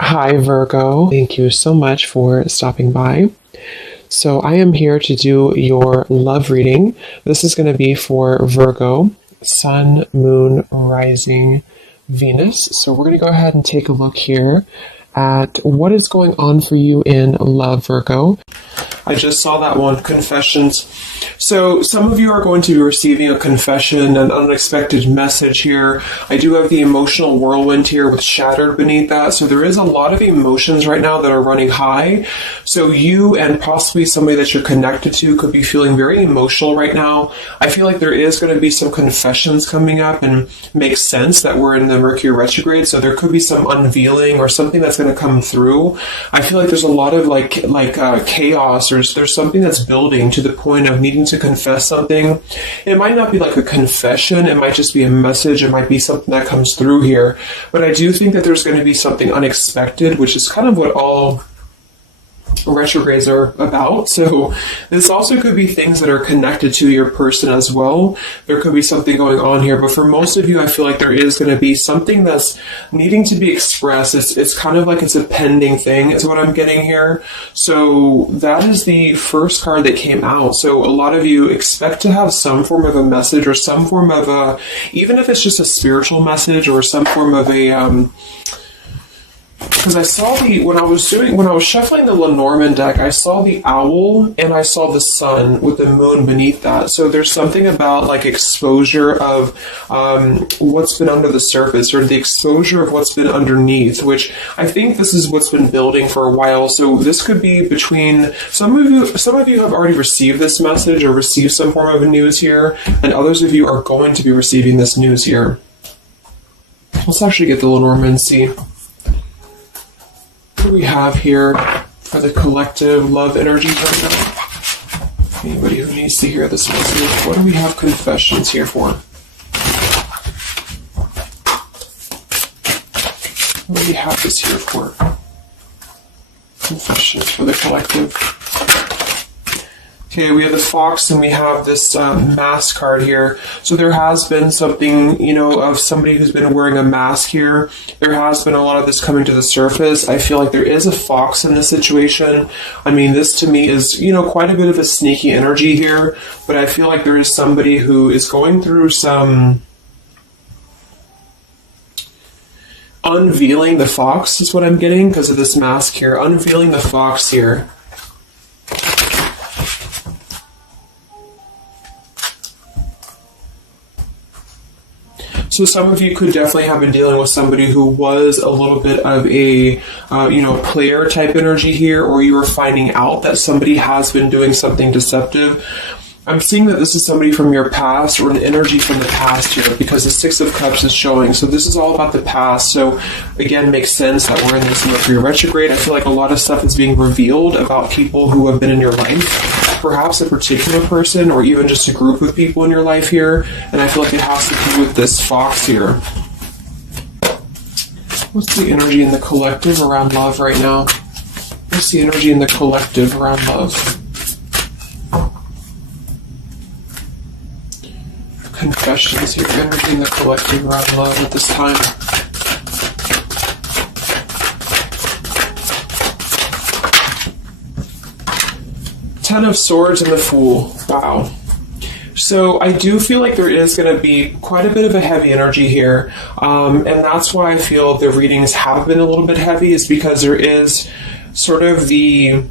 Hi, Virgo. Thank you so much for stopping by. So, I am here to do your love reading. This is going to be for Virgo, Sun, Moon, Rising, Venus. So, we're going to go ahead and take a look here at what is going on for you in love, Virgo. I just saw that one, confessions. So some of you are going to be receiving a confession, an unexpected message here. I do have the emotional whirlwind here with shattered beneath that. So there is a lot of emotions right now that are running high. So you and possibly somebody that you're connected to could be feeling very emotional right now. I feel like there is going to be some confessions coming up, and makes sense that we're in the Mercury retrograde. So there could be some unveiling or something that's going to come through. I feel like there's a lot of chaos, or there's something that's building to the point of needing to confess something. It might not be like a confession, it might just be a message, it might be something that comes through here. But I do think that there's going to be something unexpected, which is kind of what all retrogrades are about. So this also could be things that are connected to your person as well. There could be something going on here, but for most of you, I feel like there is going to be something that's needing to be expressed. It's kind of like it's a pending thing is what I'm getting here. So that is the first card that came out. So a lot of you expect to have some form of a message, or some form of a, even if it's just a spiritual message, or some form of a because I saw when I was shuffling the Lenormand deck, I saw the owl and I saw the sun with the moon beneath that. So there's something about like exposure of what's been under the surface, or the exposure of what's been underneath, which I think this is what's been building for a while. So this could be between some of you have already received this message or received some form of news here, and others of you are going to be receiving this news here. Let's actually get the Lenormand and see what do we have here for the collective love energy right now. Anybody who needs to hear this message, what do we have confessions here for? What do we have this here for? Confessions for the collective. Okay, we have the fox and we have this mask card here. So there has been something, of somebody who's been wearing a mask here. There has been a lot of this coming to the surface. I feel like there is a fox in this situation. I mean, this to me is, quite a bit of a sneaky energy here, but I feel like there is somebody who is going through some unveiling the fox is what I'm getting because of this mask here. Unveiling the fox here. So some of you could definitely have been dealing with somebody who was a little bit of a, player type energy here, or you were finding out that somebody has been doing something deceptive. I'm seeing that this is somebody from your past, or an energy from the past here, because the Six of Cups is showing. So this is all about the past. So again, makes sense that we're in this Mercury retrograde. I feel like a lot of stuff is being revealed about people who have been in your life. Perhaps a particular person, or even just a group of people in your life here. And I feel like it has to do with this fox here. What's the energy in the collective around love right now? What's the energy in the collective around love? Confessions here, energy in the collective around love at this time. Ten of Swords and the Fool. Wow. So I do feel like there is going to be quite a bit of a heavy energy here. And that's why I feel the readings have been a little bit heavy, is because there is sort of the...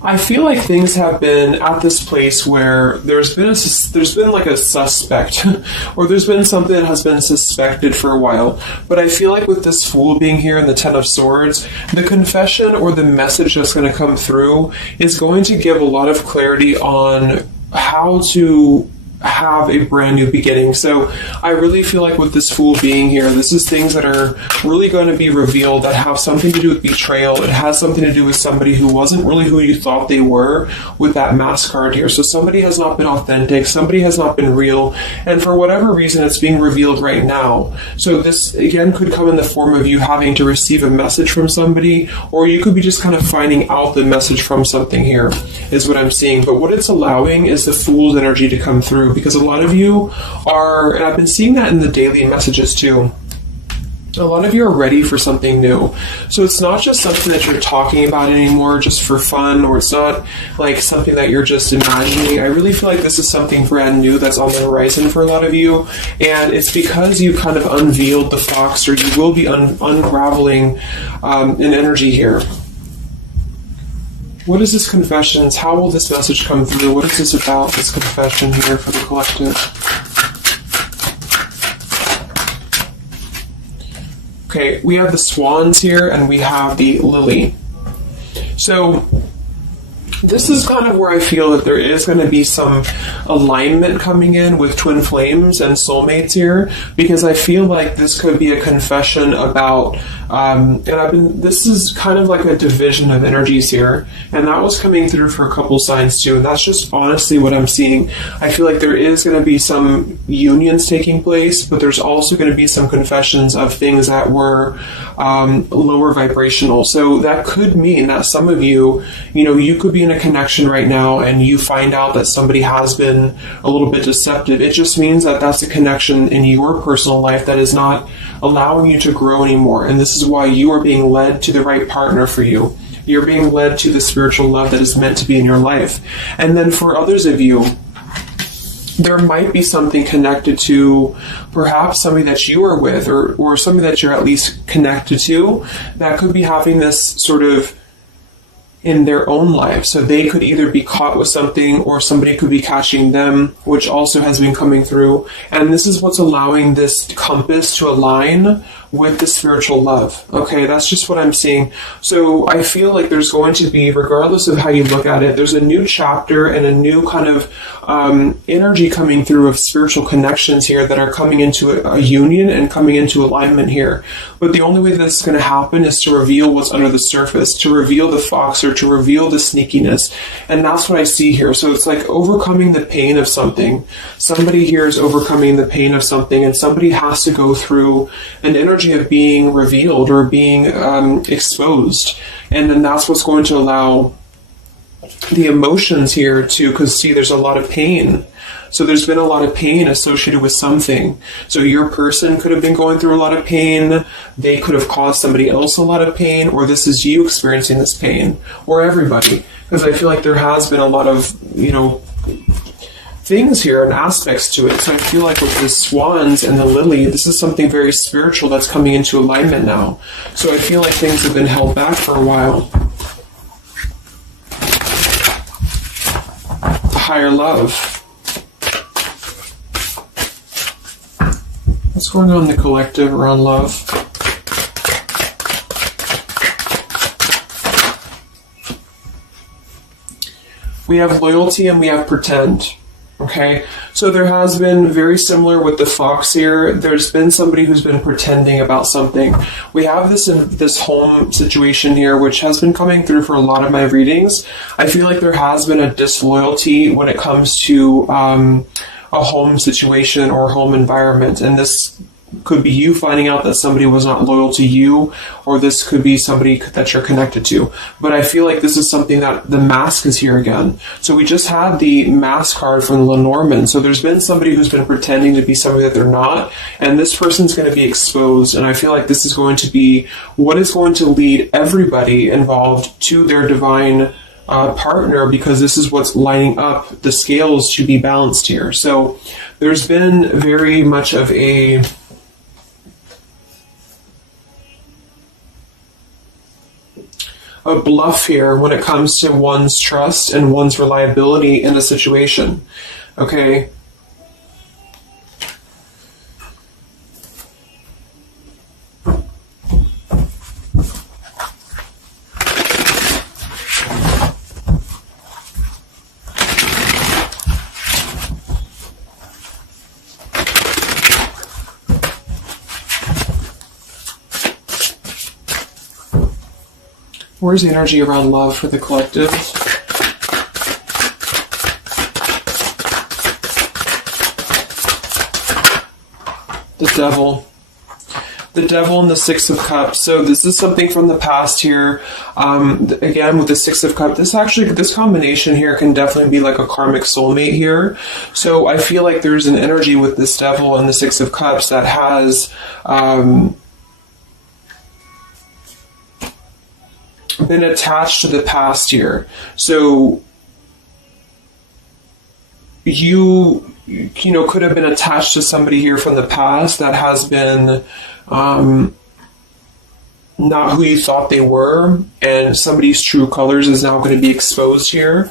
I feel like things have been at this place where there's been like a suspect, or there's been something that has been suspected for a while. But I feel like with this Fool being here and the Ten of Swords, the confession or the message that's going to come through is going to give a lot of clarity on how to have a brand new beginning. So I really feel like with this Fool being here, this is things that are really going to be revealed that have something to do with betrayal. It has something to do with somebody who wasn't really who you thought they were with that mask card here. So somebody has not been authentic, somebody has not been real, and for whatever reason it's being revealed right now. So this again could come in the form of you having to receive a message from somebody, or you could be just kind of finding out the message from something here, is what I'm seeing. But what it's allowing is the Fool's energy to come through. through, because a lot of you are, and I've been seeing that in the daily messages too, a lot of you are ready for something new. So it's not just something that you're talking about anymore just for fun, or it's not like something that you're just imagining. I really feel like this is something brand new that's on the horizon for a lot of you, and it's because you kind of unveiled the fox, or you will be unraveling an energy here. What is this confessions? How will this message come through? What is this about, this confession here for the collective? Okay, we have the swans here, and we have the lily. So this is kind of where I feel that there is going to be some alignment coming in with twin flames and soulmates here, because I feel like this could be a confession about, this is kind of like a division of energies here, and that was coming through for a couple signs too, and that's just honestly what I'm seeing. I feel like there is going to be some unions taking place, but there's also going to be some confessions of things that were lower vibrational. So that could mean that some of you, you could be in a connection right now and you find out that somebody has been a little bit deceptive. It just means that that's a connection in your personal life that is not allowing you to grow anymore. And this is why you are being led to the right partner for you. You're being led to the spiritual love that is meant to be in your life. And then for others of you, there might be something connected to perhaps somebody that you are with, or somebody that you're at least connected to, that could be having this sort of in their own life. So they could either be caught with something, or somebody could be catching them, which also has been coming through. And this is what's allowing this compass to align with the spiritual love. Okay, that's just what I'm seeing. So I feel like there's going to be, regardless of how you look at it, there's a new chapter and a new kind of energy coming through of spiritual connections here that are coming into a union and coming into alignment here. But the only way that's going to happen is to reveal what's under the surface, to reveal the fox, or to reveal the sneakiness. And that's what I see here. So it's like overcoming the pain of something. Somebody here is overcoming the pain of something, and somebody has to go through an energy of being revealed or being exposed. And then that's what's going to allow the emotions here to, because see, there's a lot of pain. So there's been a lot of pain associated with something. So your person could have been going through a lot of pain. They could have caused somebody else a lot of pain, or this is you experiencing this pain, or everybody. Because I feel like there has been a lot of, things here and aspects to it. So I feel like with the swans and the lily, this is something very spiritual that's coming into alignment now. So I feel like things have been held back for a while. Higher love. What's going on in the collective around love? We have loyalty and we have pretend. Okay, so there has been, very similar with the fox here, there's been somebody who's been pretending about something. We have this home situation here, which has been coming through for a lot of my readings. I feel like there has been a disloyalty when it comes to a home situation or home environment, and this could be you finding out that somebody was not loyal to you, or this could be somebody that you're connected to. But I feel like this is something that the mask is here again. So we just had the mask card from Lenormand. So there's been somebody who's been pretending to be somebody that they're not, and this person's going to be exposed. And I feel like this is going to be what is going to lead everybody involved to their divine partner, because this is what's lining up the scales to be balanced here. So there's been very much of a bluff here when it comes to one's trust and one's reliability in a situation. Okay. Where's the energy around love for the collective? The devil. The Devil and the Six of Cups. So this is something from the past here. Again, with the Six of Cups, this combination here can definitely be like a karmic soulmate here. So I feel like there's an energy with this Devil and the Six of Cups that has been attached to the past here. So you know, could have been attached to somebody here from the past that has been not who you thought they were, and somebody's true colors is now going to be exposed here.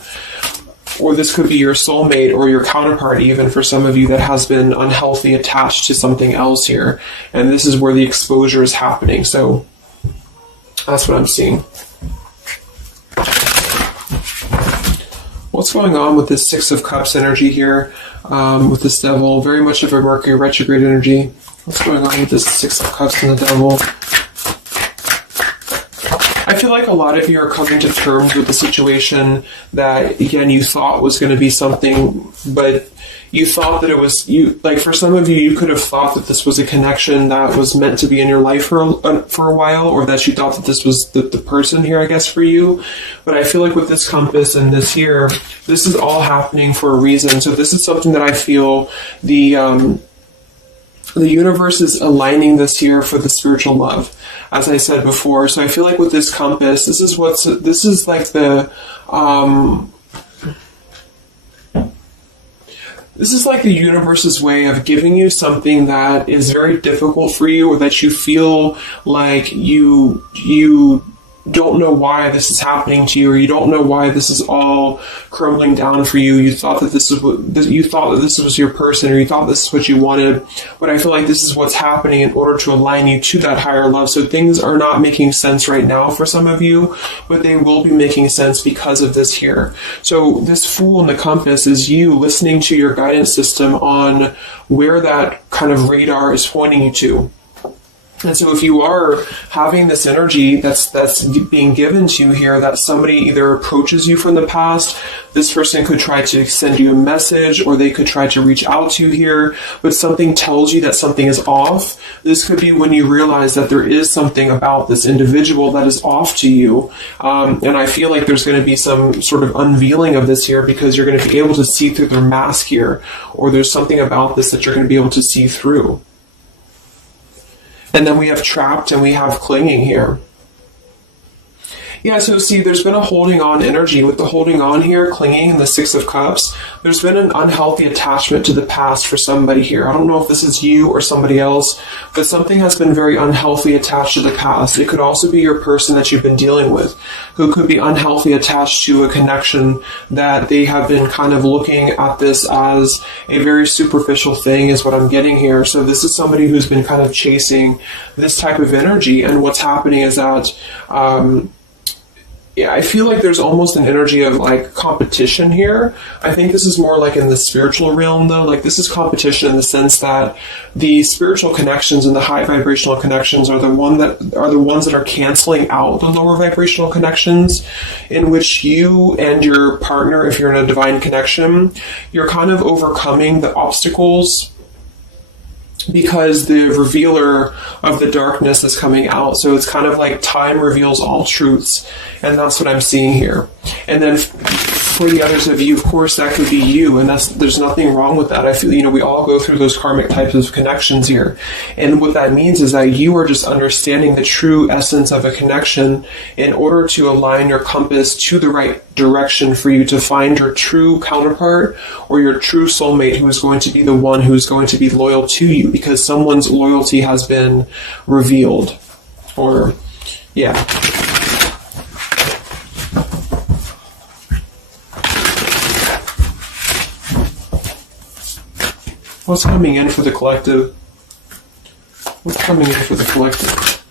Or this could be your soulmate or your counterpart, even for some of you, that has been unhealthy attached to something else here. And this is where the exposure is happening. So that's what I'm seeing. What's going on with this Six of Cups energy here, with this Devil? Very much of a Mercury retrograde energy. What's going on with this Six of Cups and the Devil? I feel like a lot of you are coming to terms with the situation that, again, you thought was going to be something, but you thought that it was, like for some of you, you could have thought that this was a connection that was meant to be in your life for a while, or that you thought that this was the person here, I guess, for you. But I feel like with this compass and this here, this is all happening for a reason. So this is something that I feel the universe is aligning this here for the spiritual love, as I said before. So I feel like with this compass, this is like the universe's way of giving you something that is very difficult for you, or that you feel like you don't know why this is happening to you, or you don't know why this is all crumbling down for you. You thought that this was your person, or you thought this is what you wanted. But I feel like this is what's happening in order to align you to that higher love. So things are not making sense right now for some of you, but they will be making sense because of this here. So this Fool in the compass is you listening to your guidance system on where that kind of radar is pointing you to. And so if you are having this energy that's being given to you here, that somebody either approaches you from the past, this person could try to send you a message, or they could try to reach out to you here, but something tells you that something is off. This could be when you realize that there is something about this individual that is off to you. And I feel like there's going to be some sort of unveiling of this here, because you're going to be able to see through their mask here, or there's something about this that you're going to be able to see through. And then we have Trapped and we have Clinging here. Yeah, so see, there's been a holding on energy. With the holding on here, clinging, and the Six of Cups, there's been an unhealthy attachment to the past for somebody here. I don't know if this is you or somebody else, but something has been very unhealthy attached to the past. It could also be your person that you've been dealing with, who could be unhealthy attached to a connection that they have been kind of looking at this as a very superficial thing, is what I'm getting here. So this is somebody who's been kind of chasing this type of energy, and what's happening is that yeah, I feel like there's almost an energy of like competition here. I think this is more like in the spiritual realm though. Like this is competition in the sense that the spiritual connections and the high vibrational connections are the ones that are canceling out the lower vibrational connections, in which you and your partner, if you're in a divine connection, you're kind of overcoming the obstacles, because the revealer of the darkness is coming out. So it's kind of like time reveals all truths, and that's what I'm seeing here. And then for the others of you, of course, that could be you, and there's nothing wrong with that. I feel, we all go through those karmic types of connections here. And what that means is that you are just understanding the true essence of a connection in order to align your compass to the right direction for you to find your true counterpart, or your true soulmate, who is going to be the one who is going to be loyal to you, because someone's loyalty has been revealed. Or, yeah. What's coming in for the collective? What's coming in for the collective?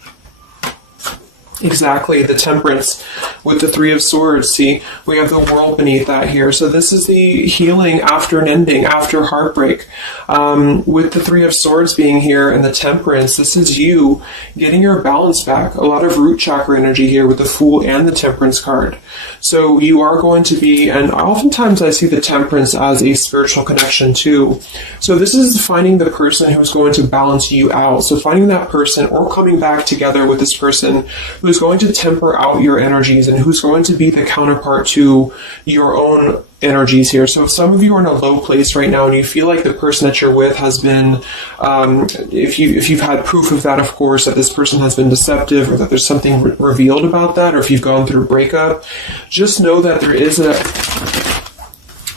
Exactly, the Temperance. with the Three of Swords. See, we have the World beneath that here. So this is the healing after an ending, after heartbreak. With the Three of Swords being here and the Temperance, this is you getting your balance back. A lot of root chakra energy here with the Fool and the Temperance card. So you are going to be, and oftentimes I see the Temperance as a spiritual connection too. So this is finding the person who's going to balance you out. So finding that person or coming back together with this person who's going to temper out your energies and who's going to be the counterpart to your own energies here. So if some of you are in a low place right now and you feel like the person that you're with has been, if you've had proof of that, of course, that this person has been deceptive or that there's something revealed about that, or if you've gone through a breakup, just know that there is a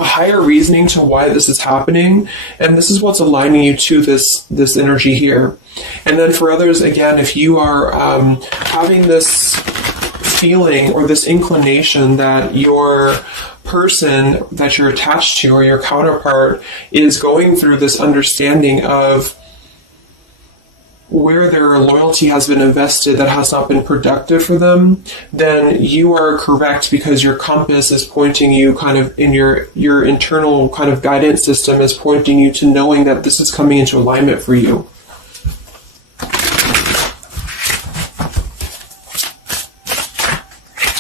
higher reasoning to why this is happening, and this is what's aligning you to this energy here. And then for others, again, if you are having this feeling or this inclination that your person that you're attached to or your counterpart is going through this understanding of where their loyalty has been invested that has not been productive for them, then you are correct, because your compass is pointing you kind of in your internal kind of guidance system is pointing you to knowing that this is coming into alignment for you.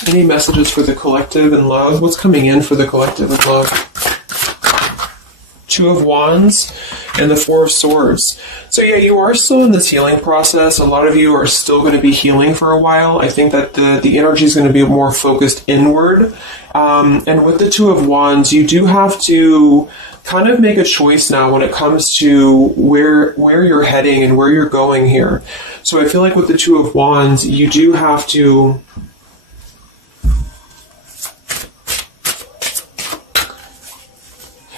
Any messages for the collective and love? What's coming in for the collective and love? Two of Wands and the Four of Swords. So yeah, you are still in this healing process. A lot of you are still going to be healing for a while. I think that the energy is going to be more focused inward. And with the Two of Wands, you do have to kind of make a choice now when it comes to where you're heading and where you're going here. So I feel like with the Two of Wands, you do have to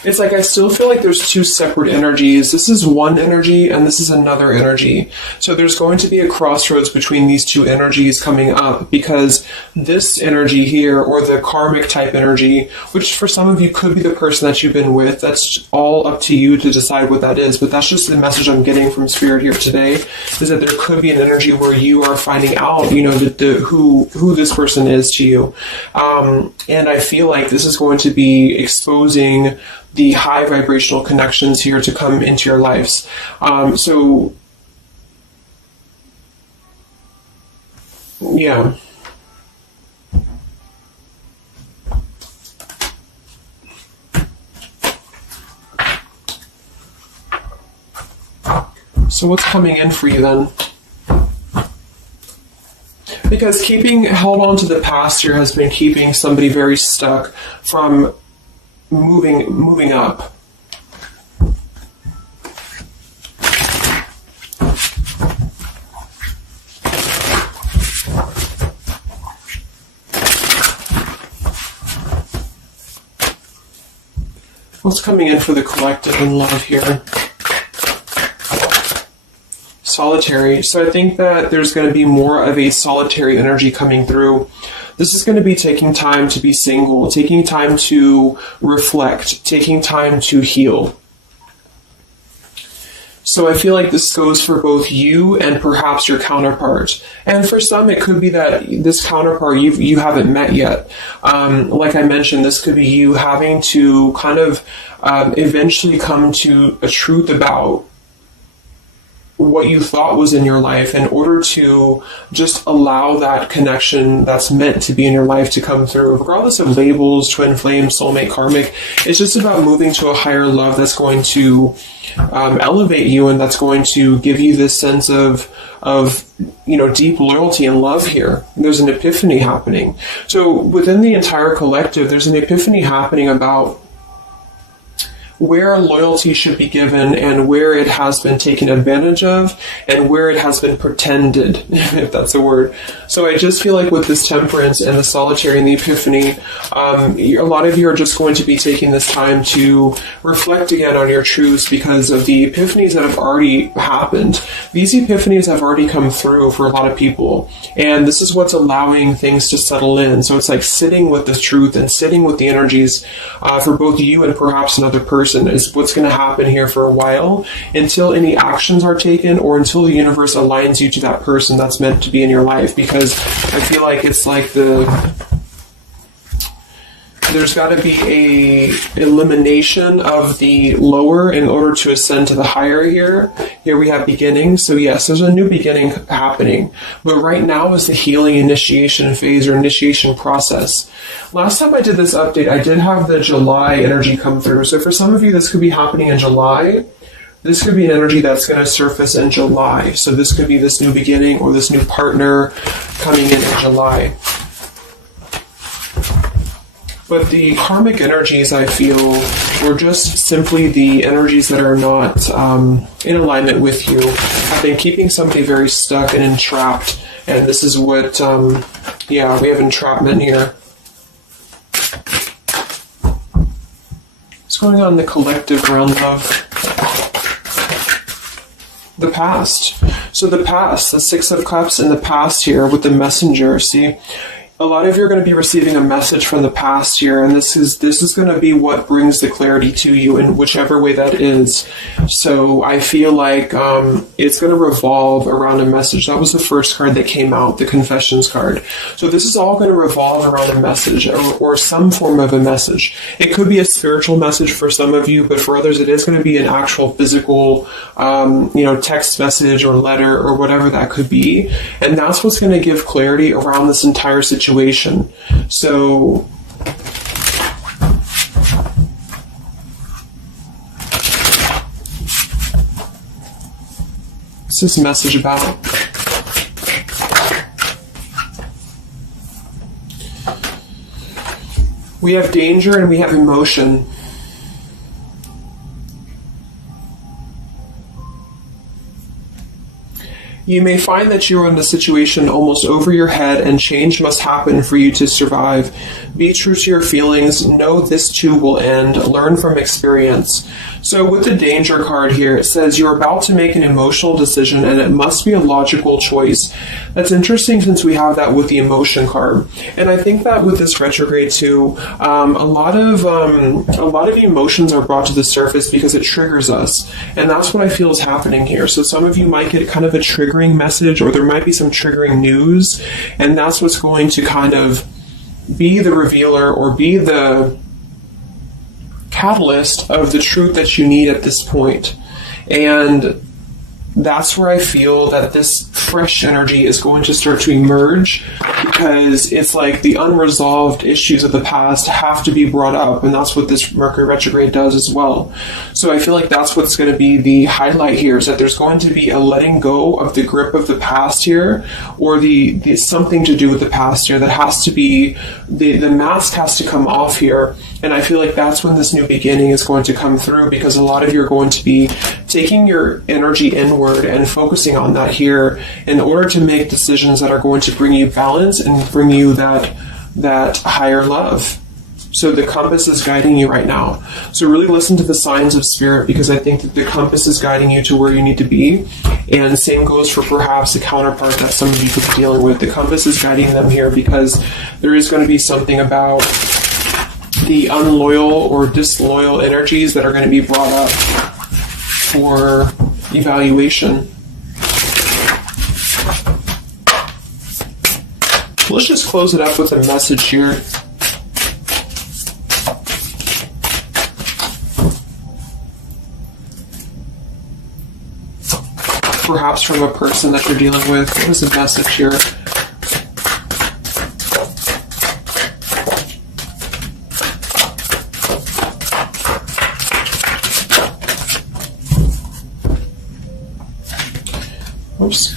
it's like I still feel like there's two separate energies. This is one energy and this is another energy. So there's going to be a crossroads between these two energies coming up, because this energy here, or the karmic type energy, which for some of you could be the person that you've been with, that's all up to you to decide what that is. But that's just the message I'm getting from Spirit here today, is that there could be an energy where you are finding out, who this person is to you. And I feel like this is going to be exposing the high vibrational connections here to come into your lives. So yeah. So what's coming in for you then? Because held on to the past here has been keeping somebody very stuck from moving up. What's coming in for the collective and love here? Solitary. So I think that there's going to be more of a solitary energy coming through. This is going to be taking time to be single, taking time to reflect, taking time to heal. So I feel like this goes for both you and perhaps your counterpart. And for some, it could be that this counterpart you haven't met yet. Like I mentioned, this could be you having to kind of eventually come to a truth about what you thought was in your life in order to just allow that connection that's meant to be in your life to come through, regardless of labels, twin flame, soulmate, karmic. It's just about moving to a higher love that's going to elevate you, and that's going to give you this sense of deep loyalty and love here. There's an epiphany happening. So within the entire collective, there's an epiphany happening about where loyalty should be given and where it has been taken advantage of and where it has been pretended, if that's a word. So I just feel like with this temperance and the solitary and the epiphany, a lot of you are just going to be taking this time to reflect again on your truths because of the epiphanies that have already happened. These epiphanies have already come through for a lot of people, and this is what's allowing things to settle in. So it's like sitting with the truth and sitting with the energies for both you and perhaps another person is what's going to happen here for a while, until any actions are taken or until the universe aligns you to that person that's meant to be in your life. Because I feel like it's like the there's got to be a elimination of the lower in order to ascend to the higher here. Here we have beginning. So yes, there's a new beginning happening. But right now is the healing initiation phase or initiation process. Last time I did this update, I did have the July energy come through. So for some of you, this could be happening in July. This could be an energy that's going to surface in July. So this could be this new beginning or this new partner coming in July. But the karmic energies, I feel, were just simply the energies that are not in alignment with you. Have been keeping somebody very stuck and entrapped. And this is what, yeah, we have entrapment here. What's going on in the collective realm of the past? So the past, the Six of Cups in the past here with the messenger, see? A lot of you are going to be receiving a message from the past here, and this is going to be what brings the clarity to you in whichever way that is. So I feel like it's going to revolve around a message. That was the first card that came out, the Confessions card. So this is all going to revolve around a message or some form of a message. It could be a spiritual message for some of you, but for others it is going to be an actual physical, text message or letter or whatever that could be. And that's what's going to give clarity around this entire situation. So what's this message about? We have danger and we have emotion. You may find that you are in a situation almost over your head and change must happen for you to survive. Be true to your feelings. Know this too will end. Learn from experience. So with the danger card here, it says you're about to make an emotional decision and it must be a logical choice. That's interesting since we have that with the emotion card. And I think that with this retrograde too, a lot of emotions are brought to the surface because it triggers us. And that's what I feel is happening here. So some of you might get kind of a triggering message, or there might be some triggering news, and that's what's going to kind of be the revealer or be the catalyst of the truth that you need at this point. And that's where I feel that this fresh energy is going to start to emerge, because it's like the unresolved issues of the past have to be brought up, and that's what this Mercury retrograde does as well. So I feel like that's what's going to be the highlight here, is that there's going to be a letting go of the grip of the past here, or the something to do with the past here that has to be, the mask has to come off here. And I feel like that's when this new beginning is going to come through, because a lot of you are going to be taking your energy inward and focusing on that here in order to make decisions that are going to bring you balance and bring you that higher love. So the compass is guiding you right now. So really listen to the signs of spirit, because I think that the compass is guiding you to where you need to be. And the same goes for perhaps the counterpart that some of you could be dealing with. The compass is guiding them here because there is going to be something about the unloyal or disloyal energies that are going to be brought up for evaluation. Let's just close it up with a message here. Perhaps from a person that you're dealing with. What is the message here? Oops.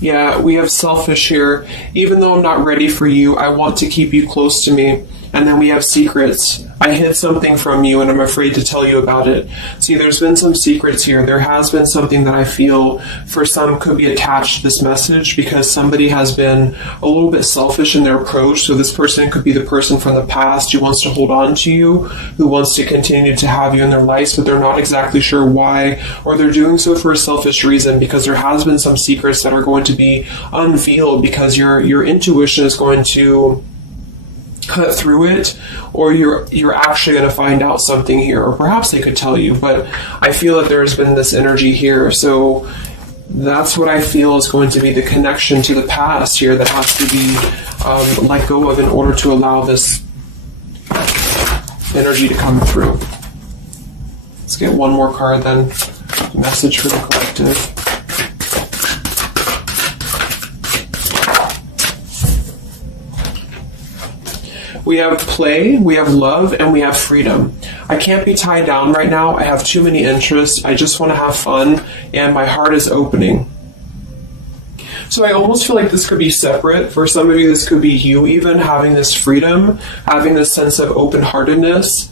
Yeah, we have selfish here. Even though I'm not ready for you, I want to keep you close to me. And then we have secrets. I hid something from you and I'm afraid to tell you about it. See, there's been some secrets here. There has been something that I feel for some could be attached to this message, because somebody has been a little bit selfish in their approach. So this person could be the person from the past who wants to hold on to you, who wants to continue to have you in their lives, but they're not exactly sure why, or they're doing so for a selfish reason, because there has been some secrets that are going to be unveiled, because your intuition is going to cut through it, or you're actually going to find out something here, or perhaps they could tell you, but I feel that there's been this energy here. So that's what I feel is going to be the connection to the past here that has to be let go of in order to allow this energy to come through. Let's get one more card then. Message for the collective. We have play, we have love, and we have freedom. I can't be tied down right now. I have too many interests. I just want to have fun, and my heart is opening. So I almost feel like this could be separate. For some of you, this could be you even having this freedom, having this sense of open-heartedness.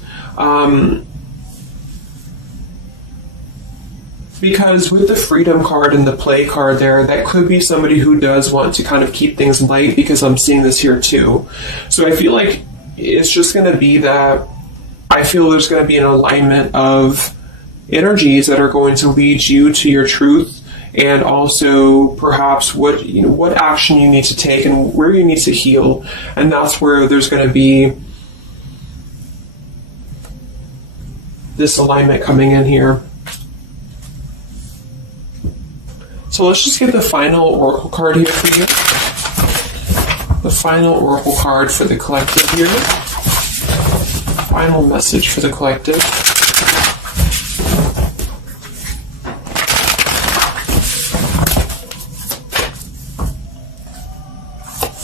Because with the freedom card and the play card there, that could be somebody who does want to kind of keep things light, because I'm seeing this here too. So I feel like it's just going to be that I feel there's going to be an alignment of energies that are going to lead you to your truth, and also perhaps what action you need to take and where you need to heal. And that's where there's going to be this alignment coming in here. So let's just get the final oracle card here for you. The final oracle card for the collective here. Final message for the collective.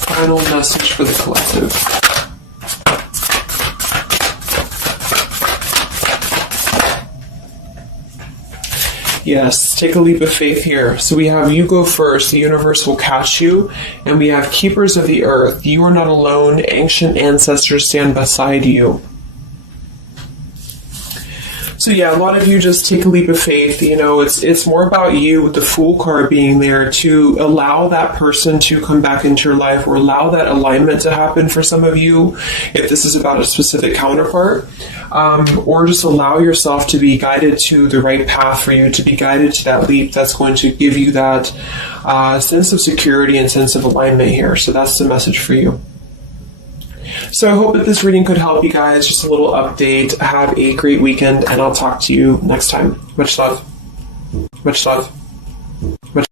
Final message for the collective. Yes, take a leap of faith here. So we have you go first, the universe will catch you. And we have keepers of the earth. You are not alone. Ancient ancestors stand beside you. So yeah, a lot of you just take a leap of faith. It's more about you with the Fool card being there to allow that person to come back into your life, or allow that alignment to happen for some of you, if this is about a specific counterpart, or just allow yourself to be guided to the right path for you, to be guided to that leap that's going to give you that sense of security and sense of alignment here. So that's the message for you. So I hope that this reading could help you guys. Just a little update. Have a great weekend, and I'll talk to you next time. Much love. Much love.